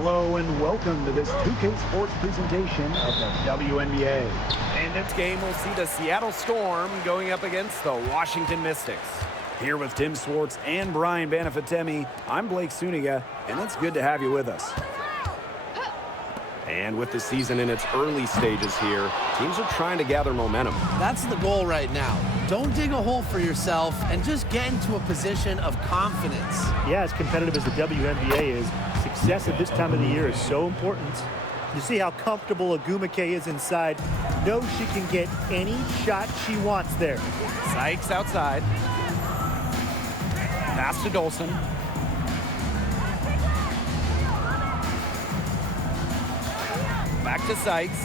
Hello and welcome to this 2K Sports presentation of the WNBA. And this game will see the Seattle Storm going up against the Washington Mystics. Here with Tim Swartz and Brian Banafitemi, I'm Blake Suniga, and it's good to have you with us. And with the season in its early stages here, teams are trying to gather momentum. That's the goal right now. Don't dig a hole for yourself and just get into a position of confidence. Yeah, as competitive as the WNBA is, success at this time of the year is so important. You see how comfortable Ogwumike is inside. Knows she can get any shot she wants there. Sykes outside. Pass to Dolson. Back to Sykes.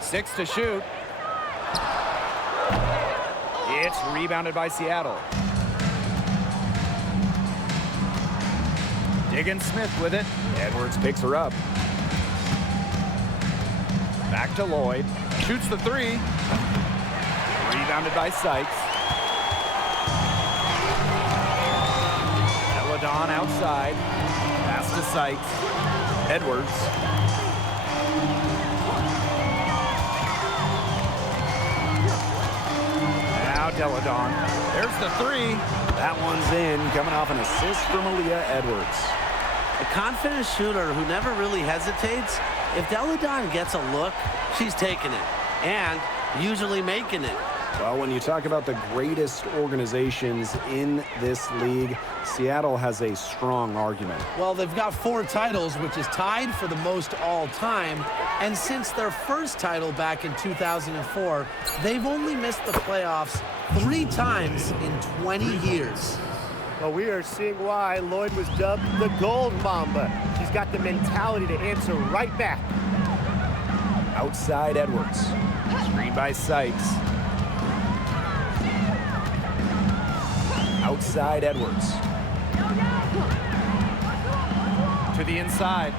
6 to shoot. It's rebounded by Seattle. Diggins-Smith with it. Edwards picks her up. Back to Lloyd. Shoots the three. Rebounded by Sykes. Deladon outside. Pass to Sykes. Edwards. Now Deladon. There's the three. That one's in, coming off an assist from Aaliyah Edwards. A confident shooter who never really hesitates. If Deladon gets a look, she's taking it and usually making it. Well, when you talk about the greatest organizations in this league, Seattle has a strong argument. Well, they've got 4 titles, which is tied for the most all time. And since their first title back in 2004, they've only missed the playoffs 3 times in 20 years. Well, we are seeing why Lloyd was dubbed the Gold Mamba. She's got the mentality to answer right back. Outside Edwards. Screen by Sykes. Outside Edwards. To the inside.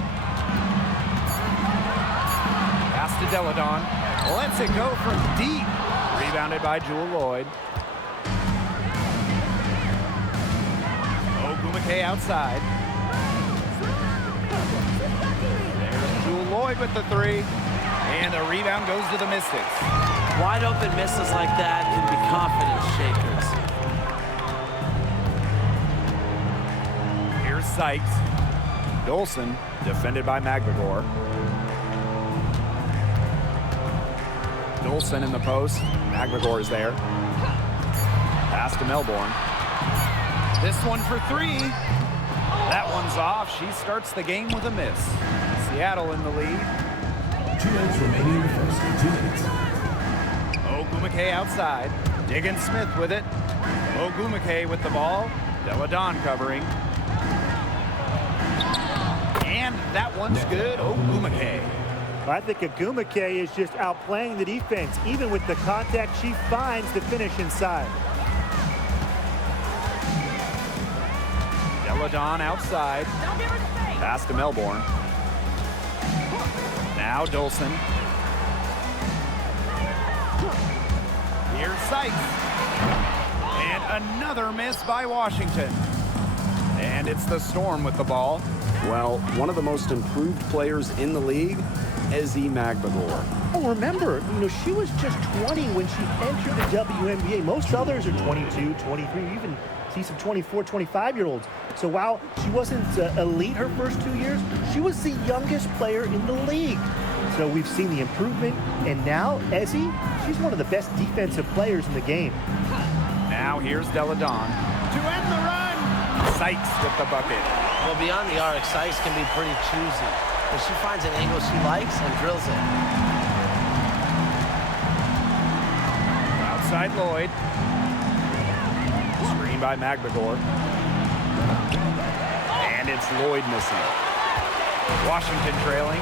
Pass to Deladon. Lets it go from deep. Rebounded by Jewell Loyd. Ogwumike outside. There's Jewell Loyd with the three. And the rebound goes to the Mystics. Wide open misses like that can be confidence shakers. Here's Sykes. Dolson, defended by McGregor. Dolson in the post. McGregor is there. Pass to Melbourne. This one for three. That one's off. She starts the game with a miss. Seattle in the lead. 2 minutes remaining in the first. 2 minutes. Ogwumike outside. Diggins-Smith with it. Ogwumike with the ball. Deladon covering. And that one's good. Ogwumike. I think Ogwumike is just outplaying the defense. Even with the contact, she finds the finish inside. Deladon outside. Pass to Melbourne. Now Dolson. Here's Sykes. And another miss by Washington. And it's the Storm with the ball. Well, one of the most improved players in the league, Ezi Magbegor. Oh, remember, she was just 20 when she entered the WNBA. Most others are 22, 23, even see some 24, 25-year-olds. So while she wasn't elite her first 2 years, she was the youngest player in the league. So we've seen the improvement, and now Ezi, she's one of the best defensive players in the game. Now here's Deladon to end the run. Sykes with the bucket. Well, beyond the arc, Sykes can be pretty choosy. But she finds an angle she likes and drills it. Outside Lloyd. Screen by McGregor. And it's Lloyd missing. Washington trailing.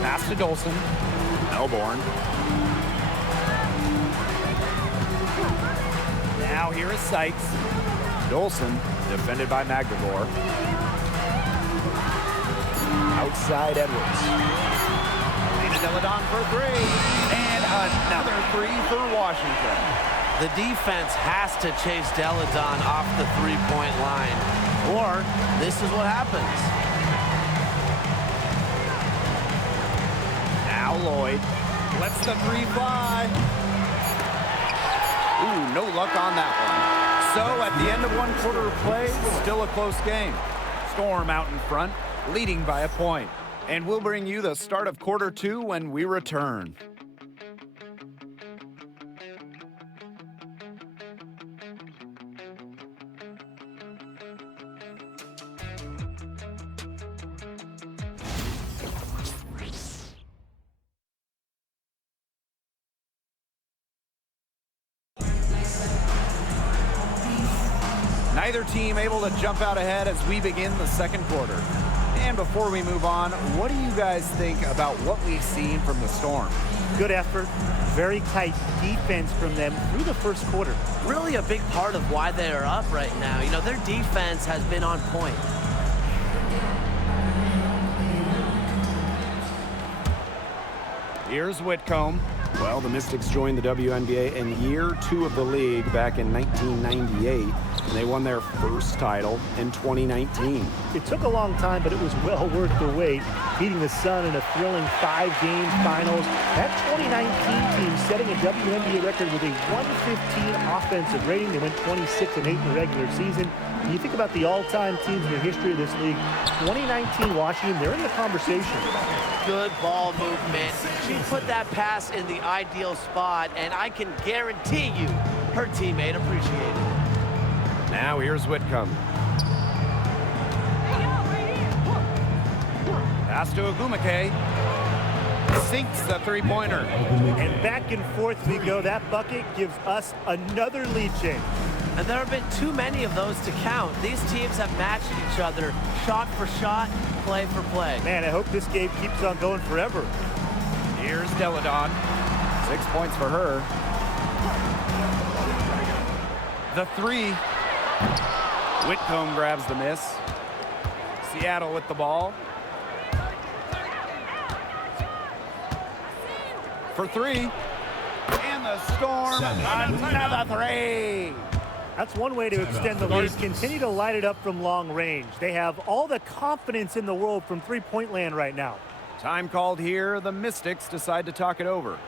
Pass to Dolson. Melbourne. Now here is Sykes. Dolson, defended by McGregor. Outside Edwards. Lena Deladon for three. And another three for Washington. The defense has to chase Deladon off the three-point line, or this is what happens. Now Lloyd lets the three fly. Ooh, no luck on that one. So at the end of one quarter of play, still a close game. Storm out in front, leading by a point. And we'll bring you the start of quarter two when we return. Neither team able to jump out ahead as we begin the second quarter. And before we move on, what do you guys think about what we've seen from the Storm? Good effort, very tight defense from them through the first quarter. Really a big part of why they are up right now. You know, their defense has been on point. Here's Whitcomb. Well, the Mystics joined the WNBA in year 2 of the league back in 1998, and they won their first title in 2019. It took a long time, but it was well worth the wait, beating the Sun in a thrilling 5-game finals. That 2019 team setting a WNBA record with a 115 offensive rating. They went 26-8 in the regular season. When you think about the all-time teams in the history of this league, 2019 Washington, they're in the conversation. Good ball movement. She put that pass in the ideal spot, and I can guarantee you her teammate appreciated it. Now here's Whitcomb. Pass to Ogumake. Sinks the three-pointer. And back and forth we go. That bucket gives us another lead change. And there have been too many of those to count. These teams have matched each other shot for shot, play for play. Man, I hope this game keeps on going forever. Here's Deladon. 6 points for her. The three. Whitcomb grabs the miss. Seattle with the ball. For three. And the Storm, another three. That's one way to extend the lead. Continue to light it up from long range. They have all the confidence in the world from three-point land right now. Time called here. The Mystics decide to talk it over.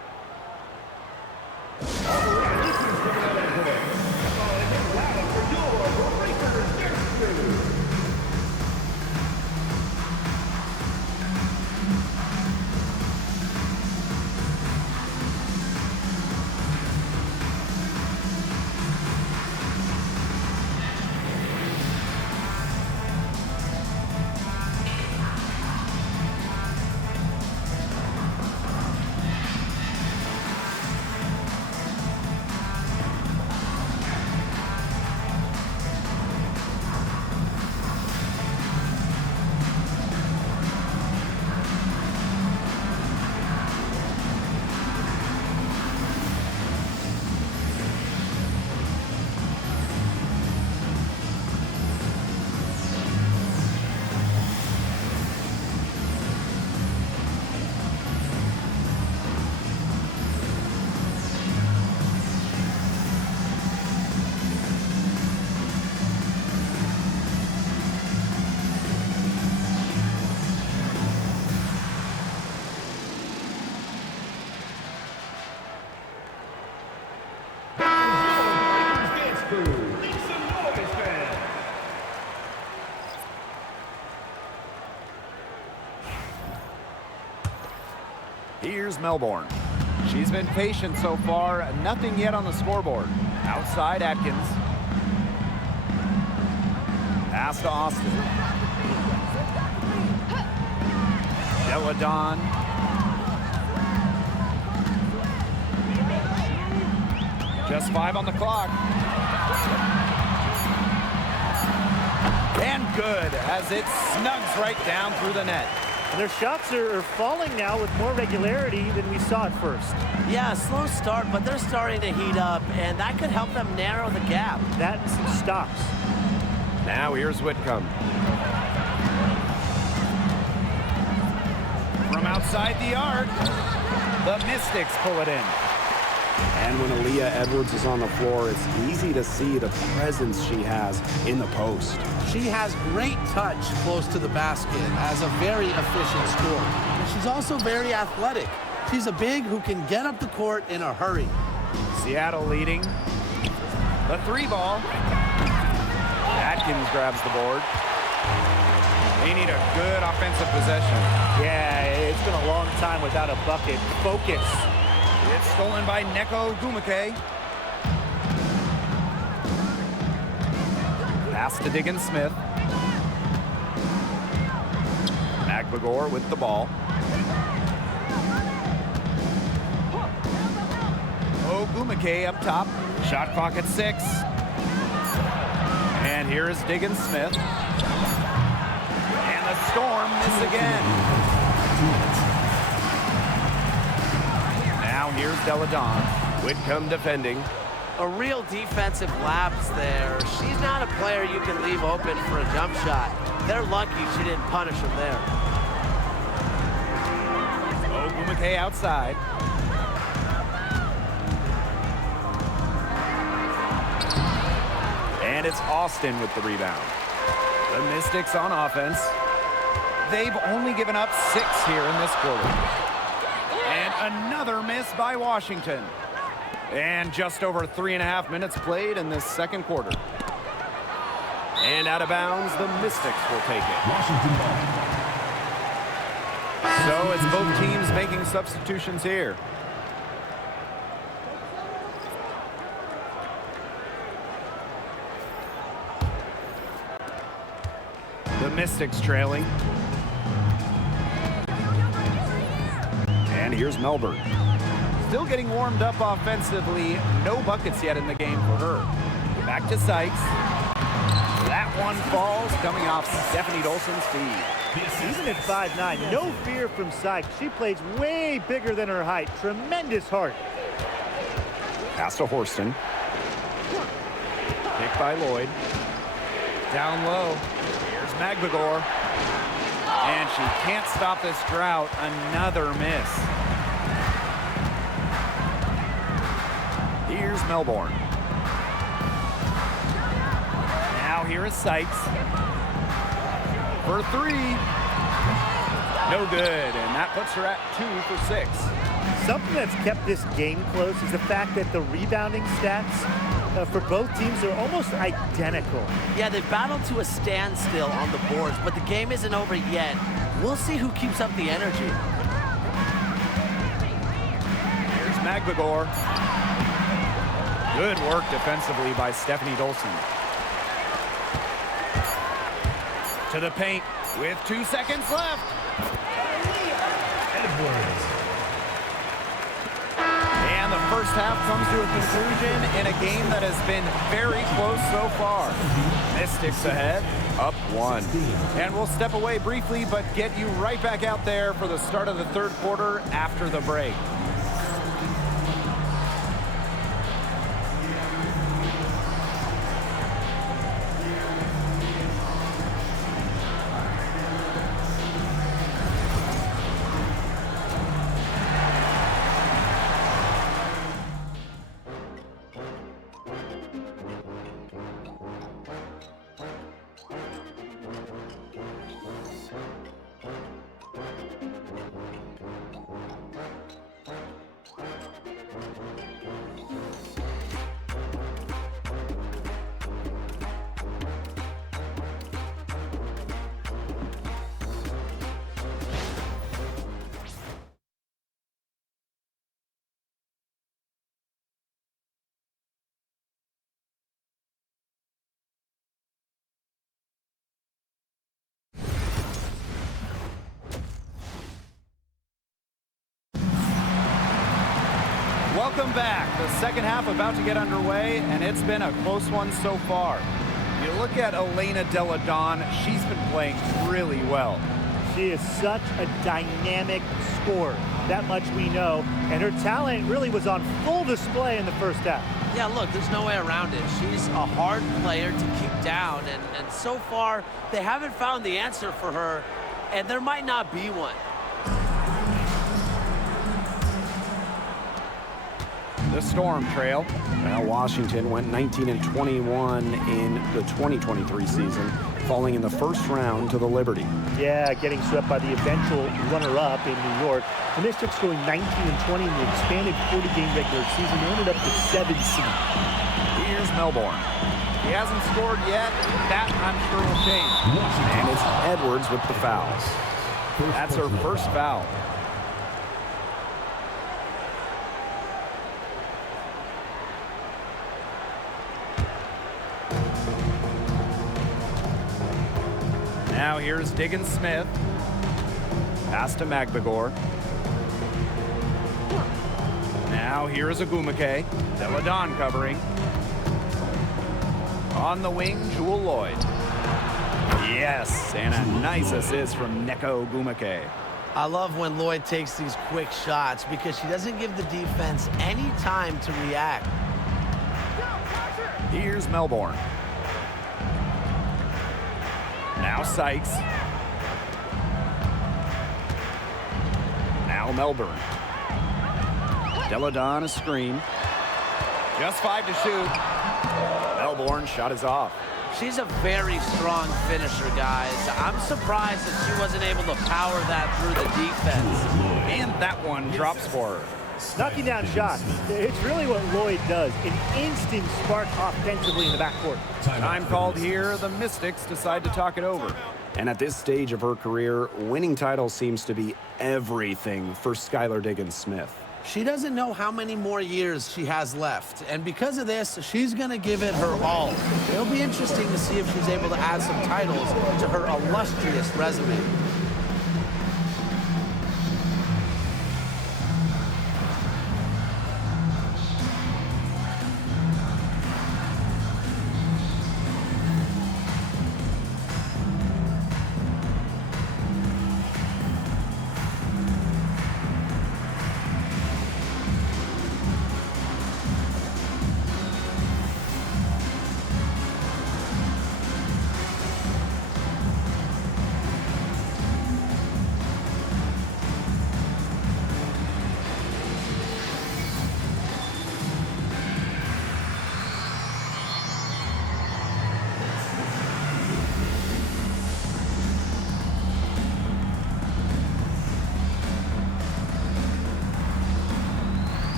Here's Melbourne. She's been patient so far. Nothing yet on the scoreboard. Outside Atkins. Pass to Austin. Deladon. Just 5 on the clock. And good as it snugs right down through the net. And their shots are falling now with more regularity than we saw at first. Yeah, slow start, but they're starting to heat up, and that could help them narrow the gap. That and some stops. Now here's Whitcomb. From outside the arc, the Mystics pull it in. And when Aaliyah Edwards is on the floor, it's easy to see the presence she has in the post. She has great touch close to the basket as a very efficient scorer. And she's also very athletic. She's a big who can get up the court in a hurry. Seattle leading. The 3 ball. Atkins grabs the board. They need a good offensive possession. Yeah, it's been a long time without a bucket. Focus. It's stolen by Neko Gumake. Pass to Diggins Smith. Magbagor with the ball. Gumake up top. Shot clock at 6. And here is Diggins Smith. And the Storm miss again. Now here's Deladon. Whitcomb defending. A real defensive lapse there. She's not a player you can leave open for a jump shot. They're lucky she didn't punish him there. Gumake outside. And it's Austin with the rebound. The Mystics on offense. They've only given up 6 here in this quarter. And another miss by Washington. And just over 3.5 minutes played in this second quarter. And out of bounds, the Mystics will take it. Washington ball. So it's both teams making substitutions here. The Mystics trailing. And here's Melbourne. Still getting warmed up offensively. No buckets yet in the game for her. Back to Sykes. That one falls coming off Stephanie Dolson's feed. Even at 5'9", no fear from Sykes. She plays way bigger than her height. Tremendous heart. Pass to Horston. Picked by Lloyd. Down low. Here's Magbagor. And she can't stop this drought. Another miss. Here's Melbourne. Now here is Sykes. For 3. No good. And that puts her at 2 for 6. Something that's kept this game close is the fact that the rebounding stats for both teams are almost identical. Yeah, they've battled to a standstill on the boards, but the game isn't over yet. We'll see who keeps up the energy. Here's Magbagor. Good work defensively by Stephanie Dolson. To the paint with 2 seconds left. Edwards. And the first half comes to a conclusion in a game that has been very close so far. Mystics ahead, up 1. And we'll step away briefly, but get you right back out there for the start of the third quarter after the break. Welcome back. The second half about to get underway, and it's been a close one so far. You look at Elena Deladon, she's been playing really well. She is such a dynamic scorer. That much we know. And her talent really was on full display in the first half. Yeah, look, there's no way around it. She's a hard player to keep down, and so far, they haven't found the answer for her, and there might not be one. The Storm trail. Well, Washington went 19 and 21 in the 2023 season, falling in the first round to the Liberty. Yeah, getting swept by the eventual runner-up in New York. The Mystics going 19 and 20 in the expanded 40-game regular season. They ended up with 7 seed. Here's Melbourne. He hasn't scored yet. That, I'm sure, will change. And it's Edwards with the fouls. That's her first foul. Now here's Diggins Smith. Pass to Magdegor. Now here's Agumake. Deladon covering. On the wing, Jewel Lloyd. Yes, and a nice assist from Neko Agumake. I love when Lloyd takes these quick shots because she doesn't give the defense any time to react. Here's Melbourne. Now Sykes. Now Melbourne. Deladon a screen. Just 5 to shoot. Melbourne shot is off. She's a very strong finisher, guys. I'm surprised that she wasn't able to power that through the defense. And that one drops for her. Knocking down shots. It's really what Lloyd does. An instant spark offensively in the backcourt. Time called here. The Mystics decide to talk it over. And at this stage of her career, winning titles seems to be everything for Skylar Diggins Smith. She doesn't know how many more years she has left, and because of this, she's going to give it her all. It'll be interesting to see if she's able to add some titles to her illustrious resume.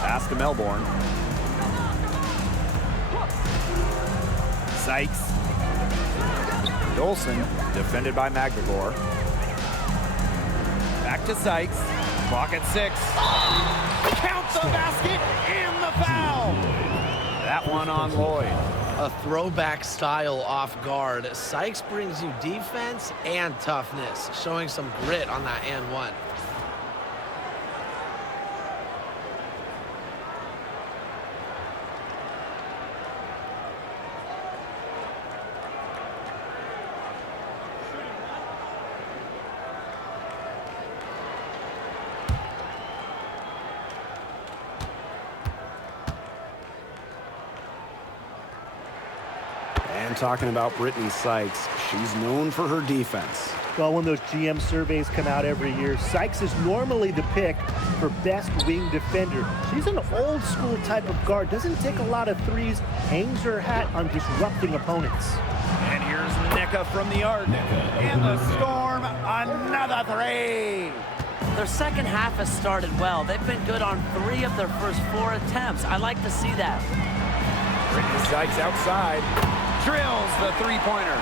Pass to Melbourne. Sykes. Dolson, defended by Magdegor. Back to Sykes. Clock at 6. Count the basket and the foul. That one on Lloyd. A throwback style off guard. Sykes brings you defense and toughness, showing some grit on that and one. And talking about Brittany Sykes, she's known for her defense. Well, when those GM surveys come out every year, Sykes is normally the pick for best wing defender. She's an old school type of guard, doesn't take a lot of threes, hangs her hat on disrupting opponents. And here's Nneka from the arc. And the Storm, another 3. Their second half has started well. They've been good on 3 of their first 4 attempts. I like to see that. Brittany Sykes outside. Drills the three-pointer.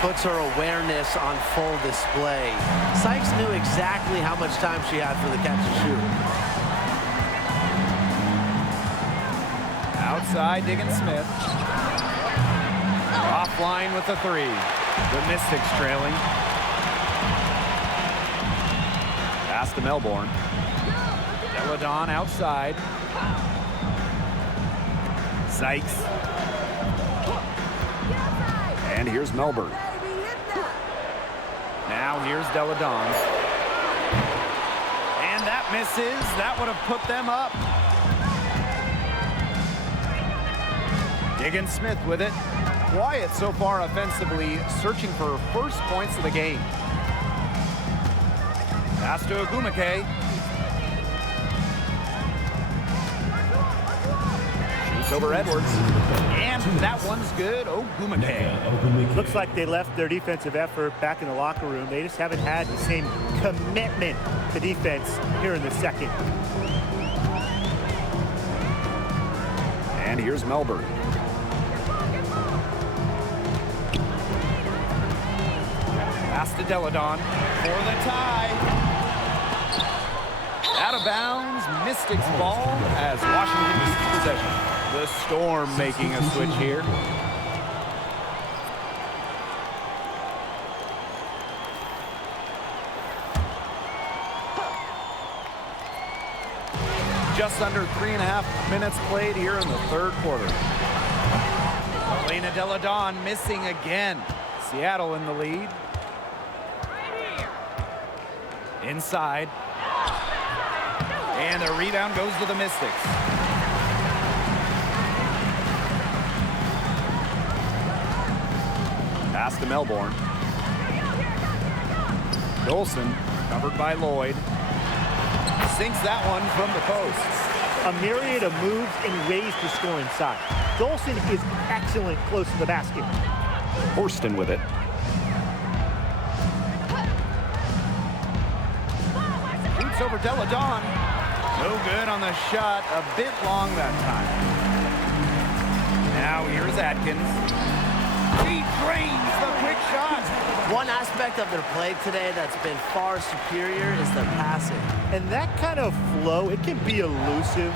Puts her awareness on full display. Sykes knew exactly how much time she had for the catch and shoot. Outside, Diggins Smith. Offline with the 3. The Mystics trailing. Pass to Melbourne. Deladon outside. Sykes. And here's Melbourne. Now here's Deladon. And that misses. That would have put them up. Diggins Smith with it. Quiet so far offensively, searching for first points of the game. Pass to Ogumake. Shoots over Edwards. And that one's good. Ogumake. Looks like they left their defensive effort back in the locker room. They just haven't had the same commitment to defense here in the second. And here's Melbourne. Pass to Deladon for the tie. Out of bounds, Mystics ball as Washington keeps possession. The Storm making a switch here. Just under 3.5 minutes played here in the third quarter. Elena Deladon missing again. Seattle in the lead. Inside. And the rebound goes to the Mystics. Pass to Melbourne. Dolson covered by Lloyd. Sinks that one from the post. A myriad of moves and ways to score inside. Dolson is excellent close to the basket. Horston with it. Shoots over Deladon. No good on the shot. A bit long that time. Now here's Atkins. He drains the quick shot. One aspect of their play today that's been far superior is their passing. And that kind of flow, it can be elusive,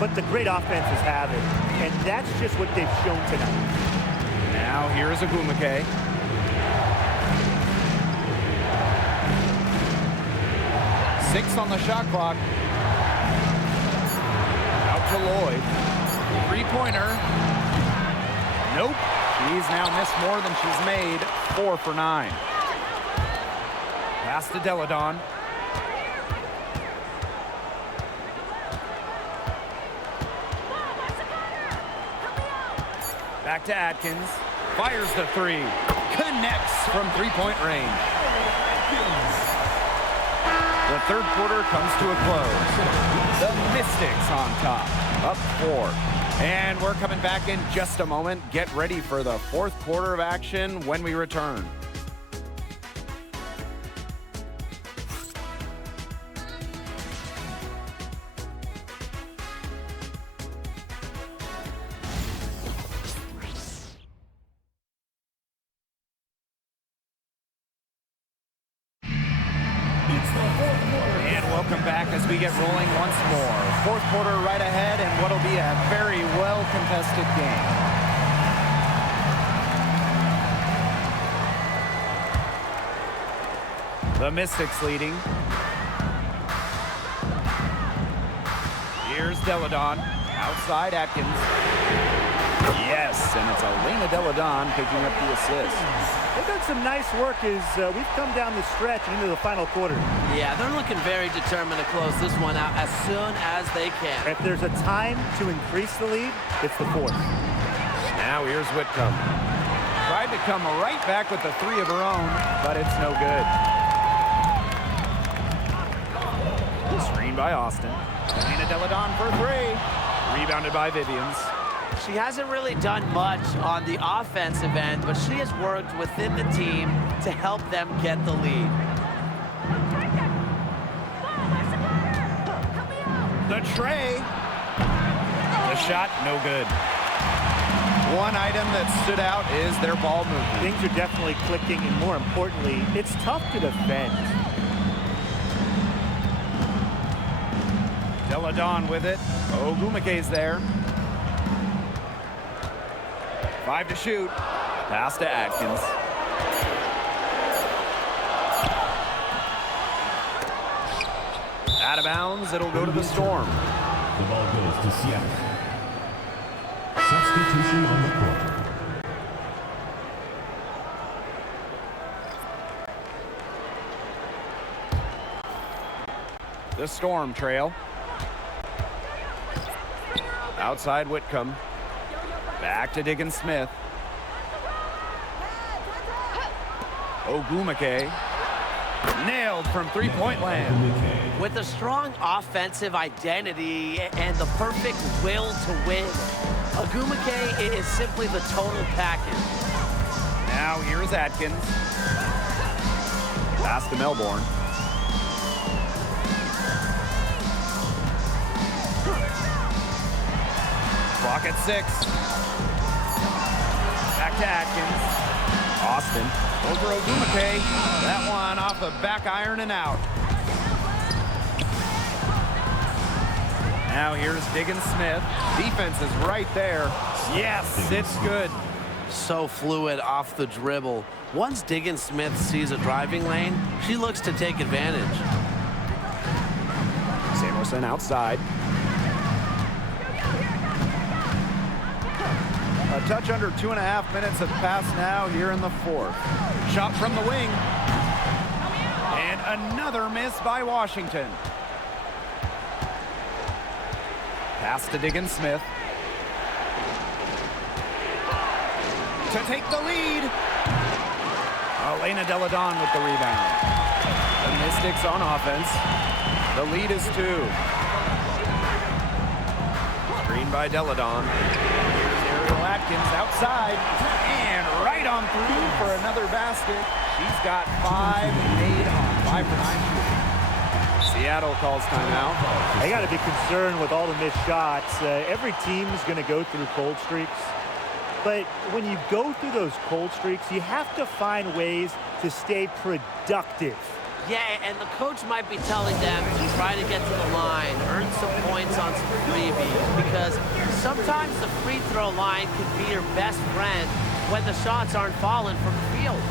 but the great offenses have it. And that's just what they've shown tonight. Now here's Ogumake. Six on the shot clock. Out to Lloyd. Three-pointer. Nope. She's now missed more than she's made. 4 for 9. Pass to Deladon. Back to Atkins. Fires the three. Connects from three-point range. The third quarter comes to a close. The Mystics on top. Up 4. And we're coming back in just a moment. Get ready for the fourth quarter of action when we return. Welcome back as we get rolling once more. Fourth quarter right ahead and what'll be a very well-contested game. The Mystics leading. Here's Deladon. Outside Atkins. Yes, and it's Elena Deladon picking up the assist. They've done some nice work as we've come down the stretch into the final quarter. Yeah, they're looking very determined to close this one out as soon as they can. If there's a time to increase the lead, it's the fourth. Now here's Whitcomb. Tried to come right back with the three of her own, but it's no good. Screen by Austin. Elena Deladon for three. Rebounded by Vivians. She hasn't really done much on the offensive end, but she has worked within the team to help them get the lead. The tray. The shot, no good. One item that stood out is their ball movement. Things are definitely clicking, and more importantly, it's tough to defend. Deladon with it. Ogumake's there. 5 to shoot. Pass to bounds. It'll go to the Storm. The ball goes to Seattle. Substitution on the court. The Storm trail. Outside Whitcomb. Back to Diggins Smith. Ogwumike. Nailed from three-point land. With a strong offensive identity and the perfect will to win, Ogwumike is simply the total package. Now here's Atkins. Pass to Melbourne. Clock at 6. Back to Atkins. Austin over Ogwumike. That one off the back iron and out. Now here's Diggins Smith. Defense is right there. Yes, it's good. So fluid off the dribble. Once Diggins Smith sees a driving lane, she looks to take advantage. Samuelson outside. A touch under 2.5 minutes have passed now here in the fourth. Shot from the wing. And another miss by Washington. Pass to Diggins Smith. To take the lead. Elena Delle Donne with the rebound. The Mystics on offense. The lead is 2. Screen by Delle Donne. Atkins outside and right on through for another basket. She's got 5 made on 5 for 9 shooting. Seattle calls timeout. They got to be concerned with all the missed shots. Every team is going to go through cold streaks. But when you go through those cold streaks, you have to find ways to stay productive. Yeah, and the coach might be telling them to try to get to the line, earn some points on some freebies, because sometimes the free throw line can be your best friend when the shots aren't falling from the field.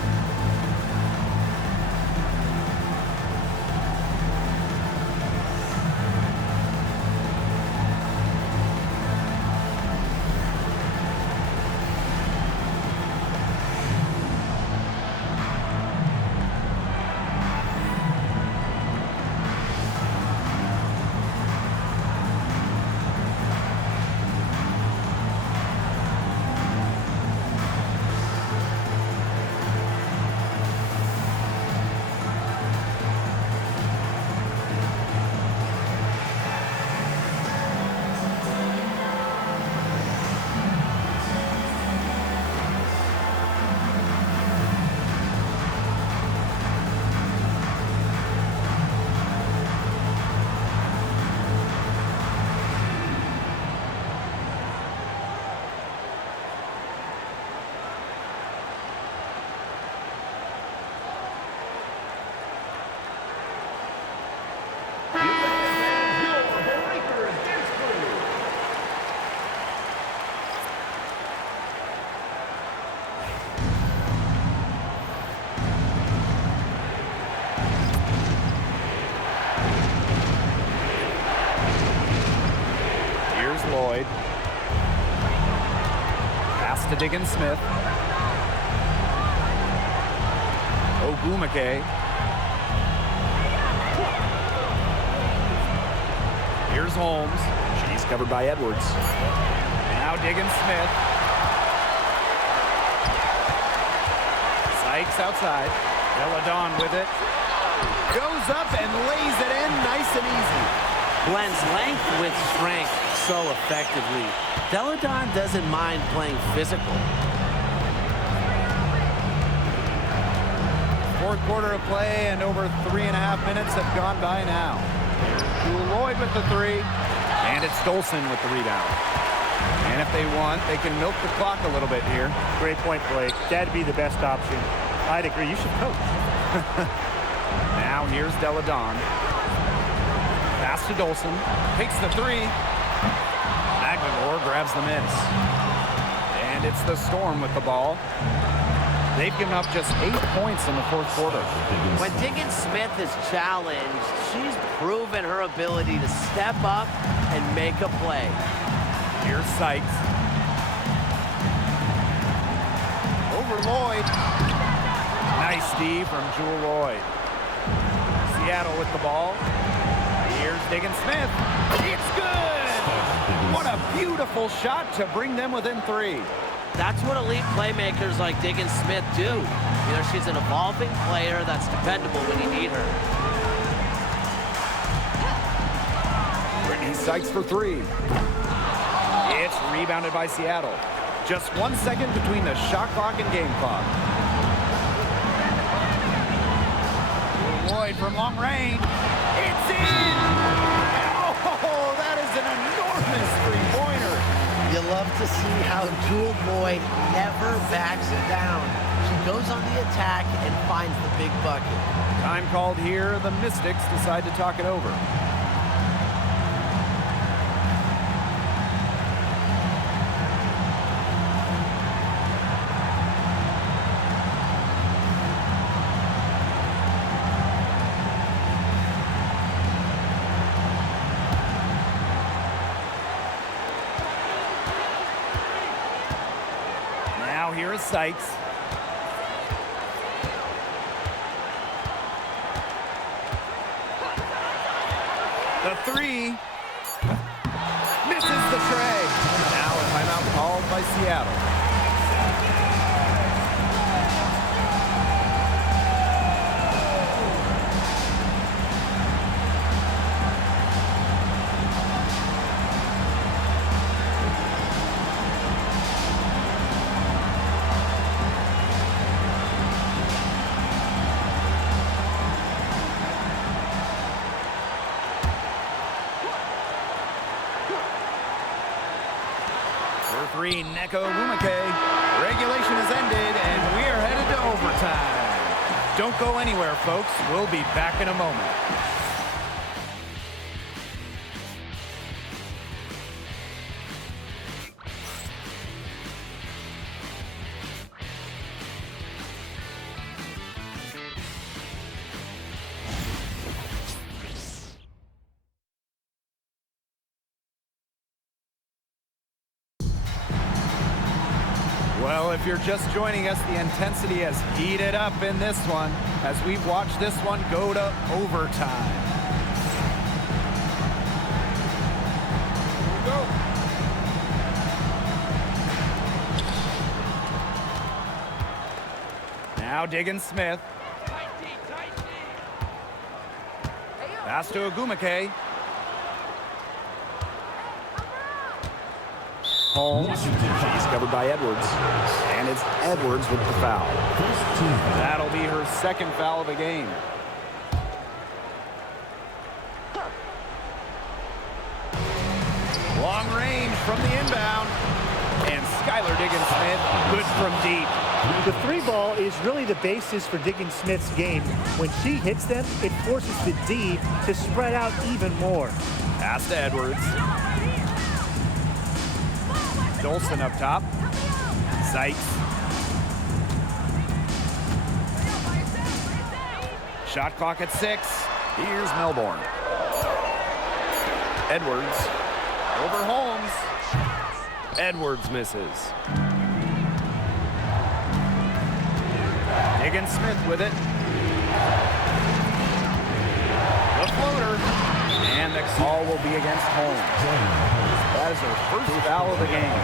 Lloyd. Pass to Diggins Smith. Ogwumike. Here's Holmes. She's covered by Edwards. And now Diggins Smith. Sykes outside. Delle Donne with it. Goes up and lays it in nice and easy. Blends length with strength so effectively. Delle Donne doesn't mind playing physical. Fourth quarter of play and over 3.5 minutes have gone by now. Lloyd with the 3, and it's Dolson with the rebound. And if they want, they can milk the clock a little bit here. Great point, Blake. That'd be the best option. I'd agree. You should coach. Now here's Delle Donne. Pass to Dolson. Takes the 3. Maglador grabs the miss. And it's the Storm with the ball. They've given up just 8 points in the fourth quarter. When Diggins Smith is challenged, she's proven her ability to step up and make a play. Here's Sykes. Over Lloyd. Nice D from Jewel Lloyd. Seattle with the ball. Here's Diggins Smith. It's good! What a beautiful shot to bring them within 3. That's what elite playmakers like Diggins Smith do. You know, she's an evolving player that's dependable when you need her. Brittany Sykes for 3. It's rebounded by Seattle. Just 1 second between the shot clock and game clock. Lloyd from long range. It's in! Oh, that is an enormous three-pointer. You love to see how Jewel Lloyd never backs down. She goes on the attack and finds the big bucket. Time called here. The Mystics decide to talk it over. Now here is Sykes. The 3. Misses the tray. Now a timeout called by Seattle. For 3, Neko Wumake. Regulation has ended, and we are headed to overtime. Don't go anywhere, folks. We'll be back in a moment. Well, if you're just joining us, the intensity has heated up in this one as we've watched this one go to overtime. Here we go. Now Diggins Smith. Pass to Ogumake. Holmes. She's covered by Edwards. And it's Edwards with the foul. That'll be her second foul of the game. Long range from the inbound. And Skylar Diggins Smith, good from deep. The 3 ball is really the basis for Diggins Smith's game. When she hits them, it forces the D to spread out even more. Pass to Edwards. Dolson up top. Sykes. Shot clock at 6. Here's Melbourne. Edwards. Over Holmes. Edwards misses. Diggins Smith with it. The floater. And the call will be against Holmes. That is her first foul of the game.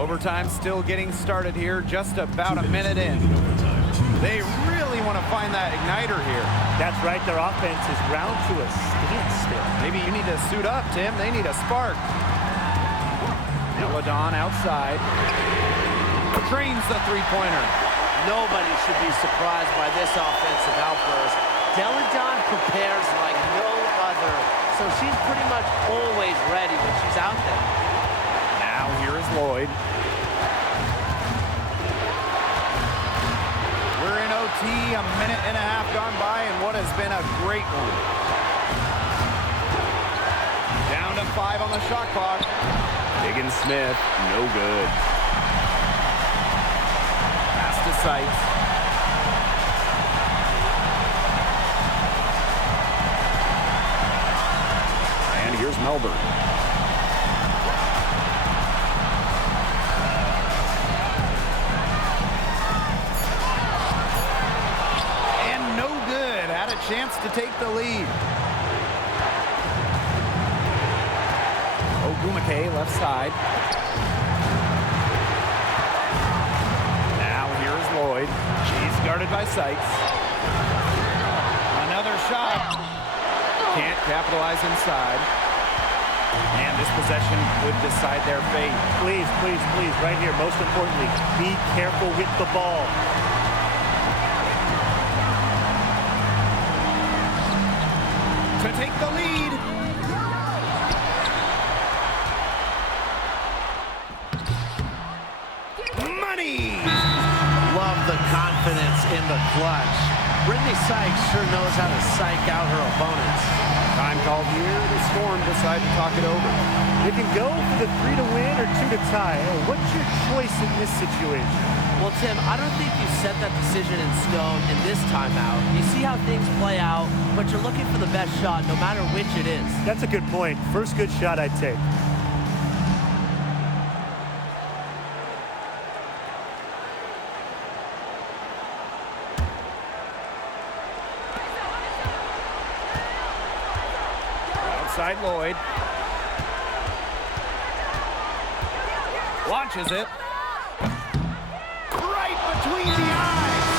Overtime still getting started here, just about a minute in. They really want to find that igniter here. That's right, their offense is ground to a standstill. Maybe you need to suit up, Tim. They need a spark. Deladon outside. Trains the three-pointer. Nobody should be surprised by this offensive outburst. Deladon prepares like no other, so she's pretty much always ready when she's out there. Now here is Lloyd. We're in OT, a minute has been a great one. Down to 5 on the shot clock. Higgins Smith, no good. Pass to Sykes. And here's Melbourne. And no good. Had a chance to take the lead. Ogumake, left side. Now here's Lloyd. She's guarded by Sykes. Another shot. Can't capitalize inside. And this possession could decide their fate. Please, please, please, right here, most importantly, be careful with the ball. To take the lead. Money! Love the confidence in the clutch. Brittany Sykes sure knows how to psych out her opponents. Time called here. The Storm decide to talk it over. You can go for the 3 to win or 2 to tie. What's your choice in this situation? Well, Tim, I don't think you set that decision in stone in this timeout. You see how things play out, but you're looking for the best shot no matter which it is. That's a good point. First good shot I'd take. Outside Lloyd. Launches it. Right between the eyes.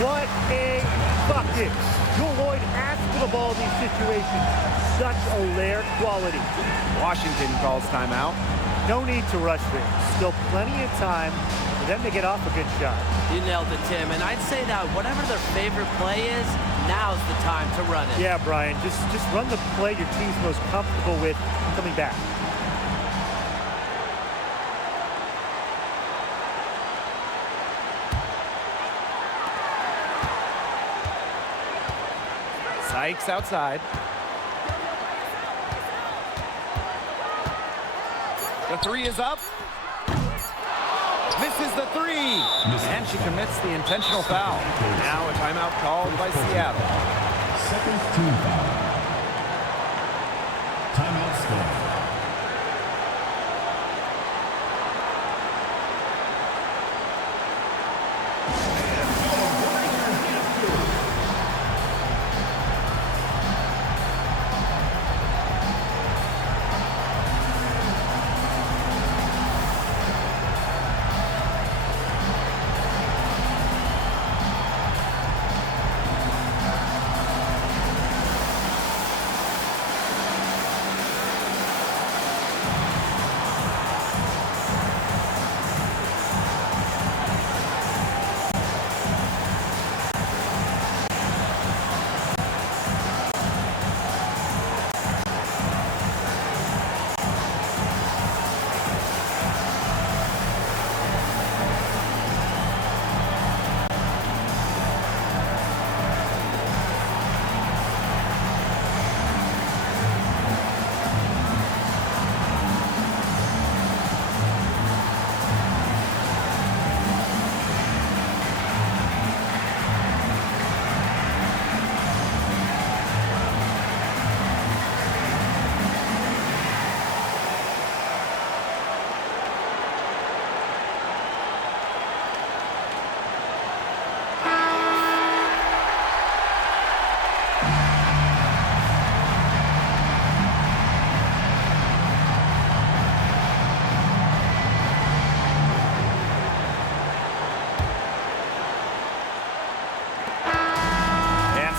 What a bucket. Jewel Lloyd asks for the ball in these situations. Such a rare quality. Washington calls timeout. No need to rush things. Still plenty of time for them to get off a good shot. You nailed it, Tim. And I'd say that whatever their favorite play is, now's the time to run it. Yeah, Brian, just run the play your team's most comfortable with coming back. Sykes outside. The 3 is up. Misses the 3. And she commits the intentional foul. Now a timeout called by Seattle. Second team foul. Timeout Storm.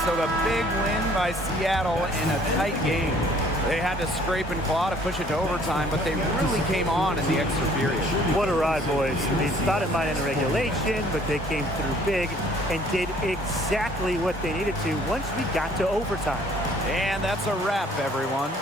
So the big win by Seattle in a tight game. They had to scrape and claw to push it to overtime, but they really came on in the extra period. What a ride, boys. They thought it might end in regulation, but they came through big and did exactly what they needed to once we got to overtime. And that's a wrap, everyone.